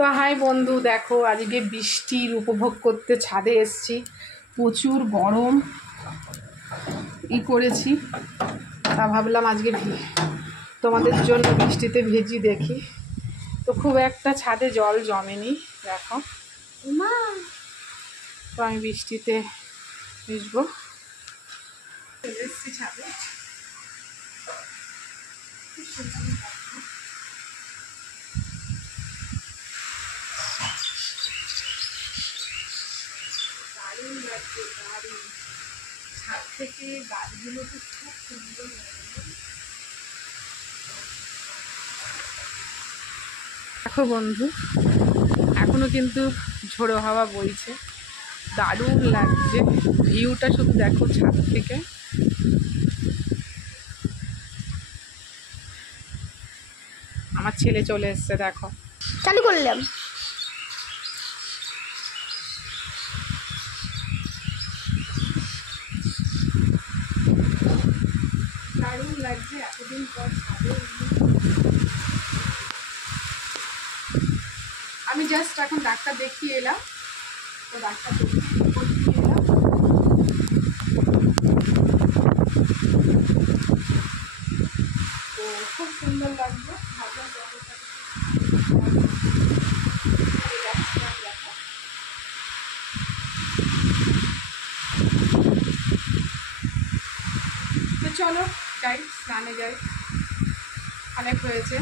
তো হাই বন্ধু, দেখো আজকে বৃষ্টির উপভোগ করতে ছাদে এসেছি। প্রচুর গরম করেছি, তা ভাবলাম আজকে তোমাদের জন্য বৃষ্টিতে ভিজি দেখি। তো খুব একটা ছাদে জল জমেনি, দেখো। তো আমি বৃষ্টিতে ভিজবো, এসেছি ছাদে। দারুণ লাগছে, দারুণ। ছাদ থেকে গাছগুলো তো খুব সুন্দর লাগে। দেখো বন্ধু, এখনো কিন্তু ঝোড়ো হাওয়া বইছে, দারুণ লাগছে। ভিউটা শুধু দেখো ছাদ থেকে। আমার ছেলে চলে এসছে, দেখো। চালু করলাম। দারুণ লাগছে এতদিন পর ছাদে। আমি জাস্ট এখন ডাক্তার দেখিয়ে এলাম, তো ডাক্তার দেখিয়ে এলাম। তো খুব সুন্দর লাগছে। তো চলো যাই, স্নানে যাই, অনেক হয়েছে।